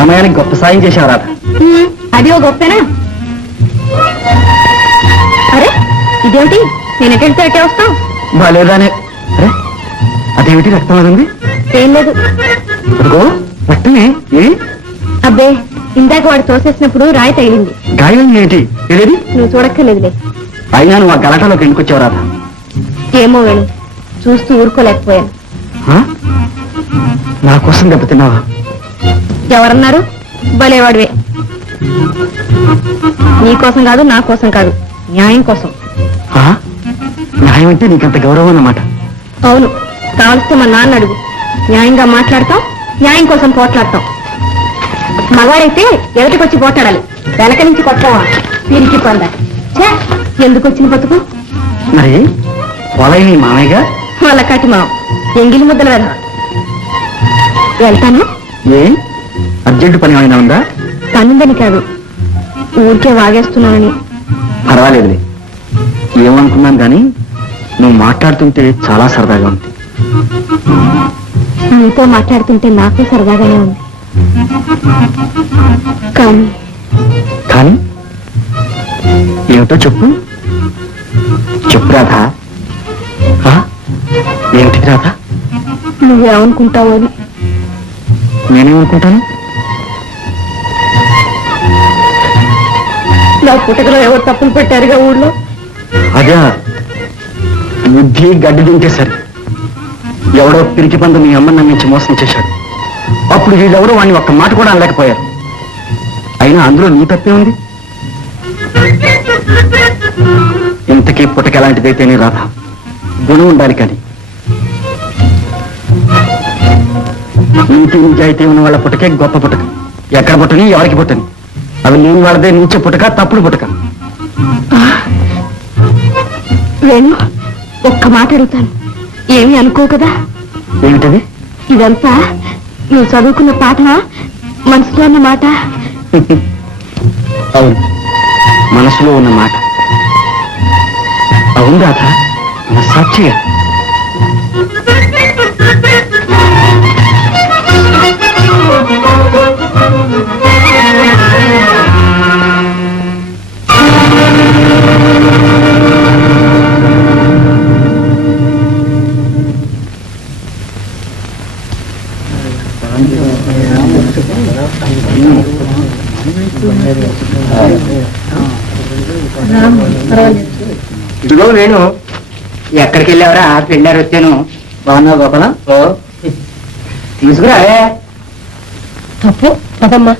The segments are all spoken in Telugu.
సమయానికి గొప్ప సాయం చేశావు రాధ. అది ఓ గొప్పనా? అరే ఇదేమిటి, నేను ఎటెళ్తే అట్టే వస్తావు? బాలేదానే. అరే అదేమిటి రక్తం ఉంది? ఏం లేదు. అదిగో రక్తమే. ఏ అబ్బే, ఇందాక వాడు తోసేసినప్పుడు రాయి తగిలింది. గాయం ఏంటి తెలియదు? నువ్వు చూడక్కర్లేదులే. అయినా నువ్వు ఆ గలటలోకి ఎందుకొచ్చావు రాధ? ఏమో వేణు, చూస్తూ ఊరుకోలేకపోయాను. నా కోసం దెబ్బతిన్నావా? ఎవరన్నారు? భలేవాడివే. నీ కోసం కాదు, నా కోసం కాదు, న్యాయం కోసం. న్యాయం అంటే నీకంత గౌరవం అన్నమాట. అవును, కావలిస్తే మా నాన్న అడుగు. న్యాయంగా మాట్లాడతాం, న్యాయం కోసం పోట్లాడతాం. మగాడైతే ఎదుటికొచ్చి పోట్లాడాలి, వెనక నుంచి కొట్టవా తిరిగి పొంద. ఎందుకు వచ్చిన బతుకు? మరి పొలై నీ మామయ్యగా వాళ్ళ కాటి మా ఎంగిలి ముద్దల వెధ. వెళ్తాను. ఏ అర్జెంటు పని ఏమైనా ఉందా? పనుందని కాదు, ఊరికే వాగేస్తున్నానని. పర్వాలేదులే, ఏమనుకున్నాను కానీ నువ్వు మాట్లాడుతుంటే చాలా సరదాగా ఉంది. నీతో మాట్లాడుతుంటే నాకు సరదాగానే ఉంది. కానీ కానీ ఏమిటో చెప్పు. చెప్పు రాధా. ఏమిటి రాధా? నువ్వేమనుకుంటావు అని. నేనేమనుకుంటాను? నా పుట్టకలో ఎవరు తప్పులు పెట్టారుగా ఊళ్ళో. అదే బుద్ధి గడ్డి దించేశారు. ఎవడో పిరికి పందు మీ అమ్మని నమ్మించి మోసం చేశాడు. అప్పుడు వీళ్ళెవరో వాడిని ఒక్క మాట కూడా అనలేకపోయారు. అయినా అందులో నీ తప్పే ఉంది. ఇంతకీ పుట్టక ఎలాంటిదైతేనే రాధా, గుణం ఉండాలి. కానీ నీతి నిజాయితీ ఉన్న వాళ్ళ పుట్టకే గొప్ప పుట్టక. ఎక్కడ పుట్టని, ఎవరికి పుట్టని, అవి లేని వాళ్ళదే నీచే పుట్టక, తప్పుడు పుట్టక. వేణు, ఒక్క మాట అడుగుతాను, ఏమీ అనుకో కదా? ఏమిటది? ఇదంతా నువ్వు చదువుకున్న పాఠ, మనసులో ఉన్న మాట? అవును, మనసులో ఉన్న మాట. అవును రాధ, నా సాక్షిగా. ఇదిగో నేను ఎక్కడికి వెళ్ళావరా? పెళ్ళారు వచ్చాను. బాగున్నావు గోపాలం? ఓ తీసుకురా. తప్పు పదమ్మా.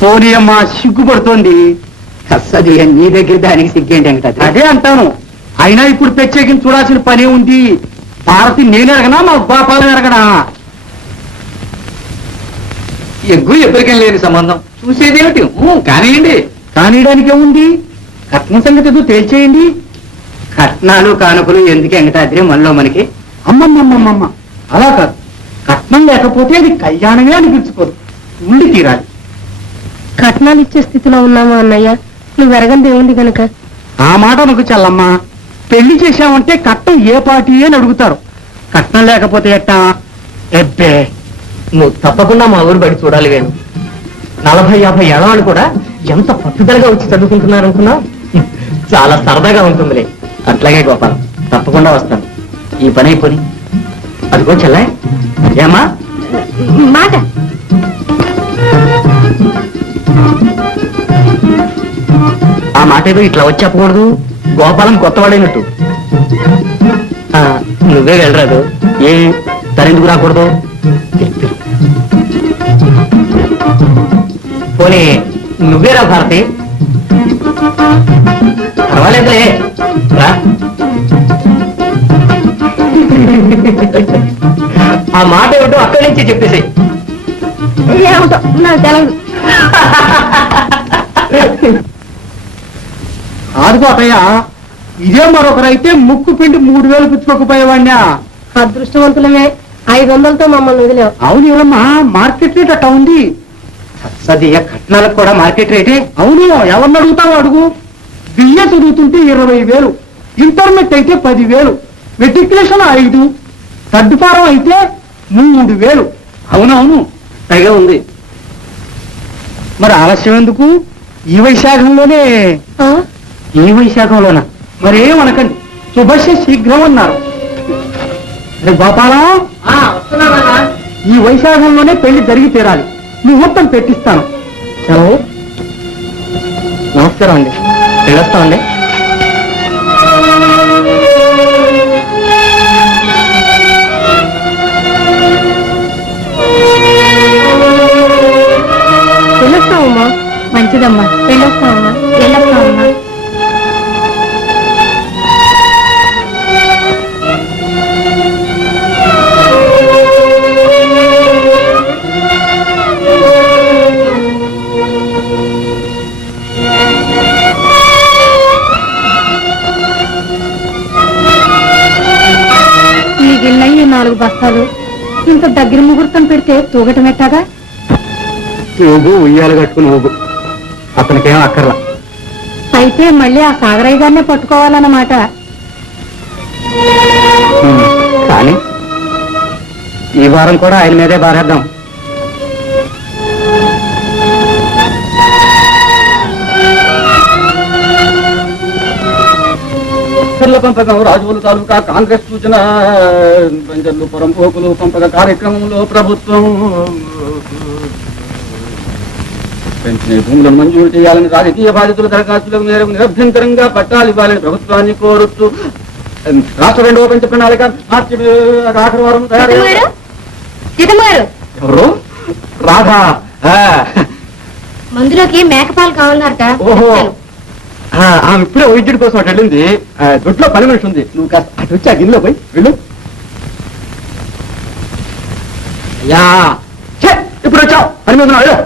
పోనీ అమ్మా, సిగ్గుపడుతోంది. అది నీ దగ్గర దానికి సిగ్గేంటి వెంకట? అదే అంటాను. అయినా ఇప్పుడు ప్రత్యేకించి చూడాల్సిన పని ఉంది. భారతి నేను ఎరగనా, మా గోపాలం ఎరగనా? ఎగ్గు ఎప్పటికేం లేని సంబంధం. చూసేదేమిటి? కానివ్వండి. కానీయడానికే ఉంది. కట్నం సంగతి ఏదో తేల్చేయండి. కట్నాలు కానుకలు ఎందుకు వెంకటాద్రి మనలో మనకి? అమ్మమ్మమ్మమ్మ, అలా కాదు. కట్నం లేకపోతే అది కళ్యాణమే అనిపించుకోదు, ఉండి తీరాలి. కట్నాలు ఇచ్చే స్థితిలో ఉన్నామా అన్నయ్య? నువ్వు ఎరగంది ఏముంది కనుక. ఆ మాట నాకు చల్లమ్మా. పెళ్లి చేశామంటే కట్నం ఏ పార్టీ అని అడుగుతారు. కట్నం లేకపోతే ఎట్టా? ఎబ్బే, నువ్వు తప్పకుండా మా ఊరు బడి చూడాలి. వేణు 40-50 ఏళ్ళ వాళ్ళు కూడా ఎంత పట్టుదలగా వచ్చి చదువుకుంటున్నారు అనుకున్నావు. చాలా సరదాగా ఉంటుందిలే. అట్లాగే గోపాల్, తప్పకుండా వస్తాను. ఈ పని అయిపోయి అదిగో చెల్లా. ఏమా మాట? ఆ మాట ఏదో ఇట్లా వచ్చి చెప్పకూడదు. గోపాలం కొత్తవాడైనట్టు. నువ్వే వెళ్ళరాదు. ఏ తనెందుకు రాకూడదు? పోనీ నువ్వేరా భారతి? పర్వాలేదులే రా. ఆ మాట ఏమిటో అక్కడి నుంచి చెప్పేసి. ఏమిటో నాకు తెలవదు. కాదు పోతయ్య, ఇదే మరొకరైతే ముక్కు పిండి 3000 పుచ్చుకోకపోయేవాడినా. అదృష్టవంతులమే, 500తో మమ్మల్ని వదిలేవు. అవును ఏమమ్మా, మార్కెట్ రేట్ అట్టా ఉంది. సదియ కట్నాలకు కూడా మార్కెట్ రేటే. అవును, ఎవరిని అడుగుతావు అడుగు. బిఏ చదువుతుంటే 20,000, ఇంటర్మీడియట్ అయితే 10,000, మెట్రికులేషన్ 5, థర్డ్ ఫారం అయితే 3,000. అవునవును, పైగా ఉంది. మరి ఆలస్యం ఎందుకు? ఈ వైశాఖంలోనే. ఈ వైశాఖంలోనా? మరేమనకండి, శుభస్య శీఘ్రం అన్నారు. అరే గోపాలం, ఈ వైశాఖంలోనే పెళ్లి జరిగి తీరాలి. ముహూర్తం పెట్టిస్తాను. సెలవు. నమస్కారం అండి, వెళ్ళొస్తామండి. వెళ్ళొస్తావమ్మా. మంచిదమ్మా, వెళ్ళొస్తావమ్మా, వెళ్ళొస్తావమ్మా. మిగిలినవి 4 బస్తాలు. ఇంత దగ్గర ముహూర్తం పెడితే తూగటం ఎట్టాగా? ఊగు, ఉయ్యాలు కట్టుకుని ఊగు, అతనికేం అక్కర్లా. అయితే మళ్ళీ ఆ సాగరయ్య గారినే పట్టుకోవాలన్నమాట. కానీ ఈ వారం కూడా ఆయన మీదే బారేద్దాం. పంపకం రాజువులు తాలూకా కాంగ్రెస్ సూచన పంచర్లు పొరంపోకులు పంపక కార్యక్రమంలో ప్రభుత్వం పెంచిన భూములను మంజూరు చేయాలని రాజకీయ బాధితుల దరఖాస్తులకు మేరకు నిరభ్యంతరంగా పట్టాలు ఇవ్వాలని ప్రభుత్వాన్ని కోరుతూ రాష్ట్ర 2వ పంచ ప్రణాళిక మార్చి ఆఖరి వారం ఎవరు? రాధా. మందులోకి మేకపాలు కావాలన్నారట. ఓహో, ఆమె ఇప్పుడే వైద్యుడి కోసం అటు వెళ్ళింది. దొడ్లో పని మనిషి ఉంది, నువ్వు కాస్త అటు వచ్చి ఆ గిన్నెలో పోయి వెళ్ళు. యా, ఇప్పుడు వచ్చావు, పని మీద ఉన్నావు, వెళ్ళు.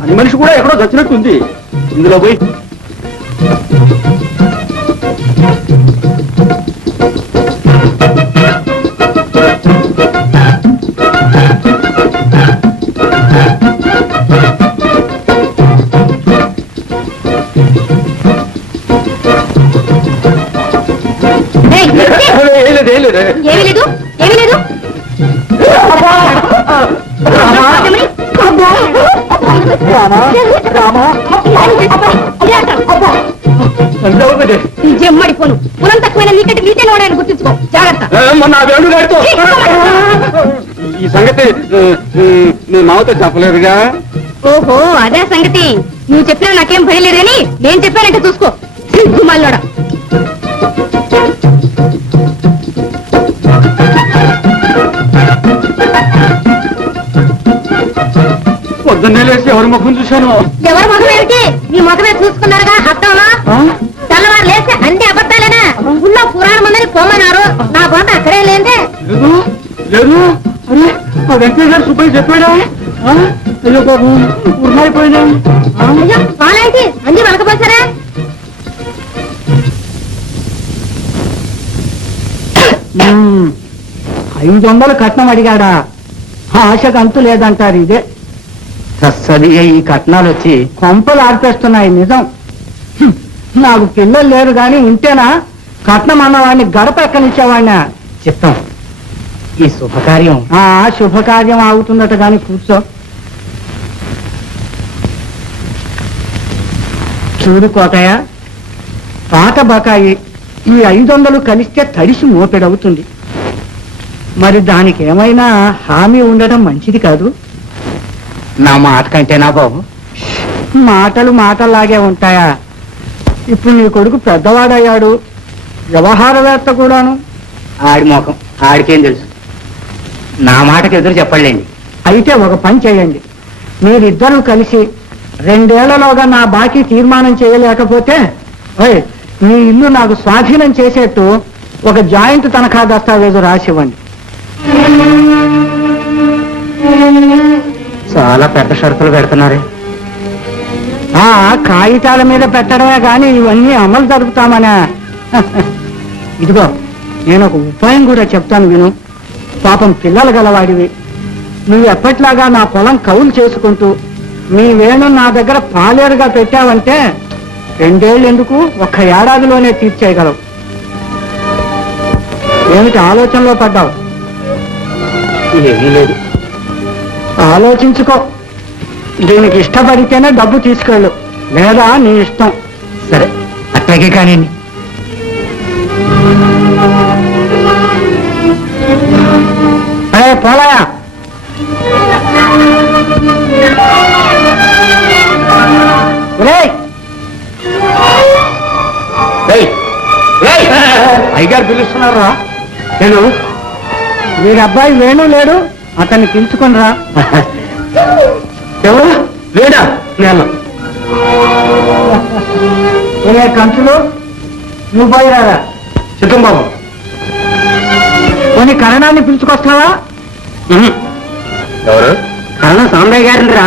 పని మనిషి కూడా ఎక్కడో చచ్చినట్టుంది, ఇందులో పోయి. ఏమీ లేదు, ఏమీ లేదు. జమ్మడిపోను, పురం తక్కువైన నీకంటే నీటే నోడాన్ని గుర్తించుకో, జాగ్రత్త. ఈ సంగతి నేను మావతో చెప్పలేదుగా. ఓహో, అదే సంగతి. నువ్వు చెప్పినా నాకేం భయం లేదని నేను చెప్పానంటే చూసుకో, సిగ్గుమాలోడా. పొద్దున్నే లేచి ఎవరి ముఖం చూశాను? ఎవరి ముఖం ఏమిటి? నీ ముఖమే చూసుకున్నారుగా, అర్థంలా? తెల్లవారు లేస్తే అన్ని అబద్ధాలేనా? ఊళ్ళో పురాణం ఉందని పొమ్మన్నారు, నా బొంత అక్కడే లేదే. లేదు, అరే ఆ వెంకయ్య గారు సుబ్బయ్య చెప్పాడా? అయ్యో బాబు, ఉర్మైపోయినా. అయ్యో వాళ్ళేంటి అన్ని వలకపోసారా? 500 కట్నం అడిగాడా? ఆశకు అంతు లేదంటారు. ఇదే సరిగా ఈ కట్నాలు వచ్చి కొంపలు ఆర్పేస్తున్నాయి. నిజం, నాకు పిల్లలు లేరు గాని ఉంటేనా కట్నం అన్నవాడిని గడప ఎక్కనిచ్చేవాడినా. చెప్తాం. ఈ శుభకార్యం శుభకార్యం ఆగుతుందట గాని కూర్చో. చూడు కోటయ్య, పాత బకాయి ఈ 500 కలిస్తే తడిసి మోపెడవుతుంది. మరి దానికి ఏమైనా హామీ ఉండడం మంచిది కాదు. నా మాట కంటేనా బాబు? మాటలు మాటల్లాగే ఉంటాయా? ఇప్పుడు నీ కొడుకు పెద్దవాడయ్యాడు, వ్యవహారవేత్త కూడాను. ఆడి మోకం ఆడికేం తెలుసు, నా మాటకి ఎదురు చెప్పలేండి. అయితే ఒక పని చేయండి, మీరిద్దరూ కలిసి 2 ఏళ్లలోగా నా బాకీ తీర్మానం చేయలేకపోతే మీ ఇల్లు నాకు స్వాధీనం చేసేట్టు ఒక జాయింట్ తనఖా దస్తావేజు రాసివ్వండి. చాలా పెద్ద షరతులు పెడుతున్నారే. కాగితాల మీద పెట్టడమే గాని ఇవన్నీ అమలు జరుపుతామనా? ఇదిగో నేను ఒక ఉపాయం కూడా చెప్తాను విను. పాపం పిల్లలు గలవాడివి. నువ్వు ఎప్పట్లాగా నా పొలం కౌలు చేసుకుంటూ మీ వేణు నా దగ్గర పాలేరుగా పెట్టావంటే 2 ఏళ్ళు ఎందుకు 1 ఏడాదిలోనే తీర్చేయగలవు. ఏమిటి ఆలోచనలో పడ్డావు? ఏమీ లేదు. ఆలోచించుకో. దీనికి ఇష్టపడితేనే డబ్బు తీసుకెళ్ళు, లేదా నీ ఇష్టం. సరే, అట్లాగే కానీ పోలాయా. అయ్యగారు పిలుస్తున్నారా? నేను వీరి అబ్బాయి వేణు లేడు, అతన్ని పిలుచుకొనిరా. ఎవరు? వేడా? నేను కంచులు నువ్వు పోయిరారా. చిత్తం బాబు. కొన్ని కరణాన్ని పిలుచుకొస్తావా? ఎవరు? కరణ సాంబయ్య గారిని రా.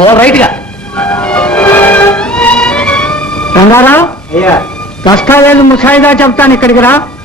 ఓ రైట్ గా. రంగారావు, దస్తావేజు ముసాయిదా చెప్తాను, ఇక్కడికి రా.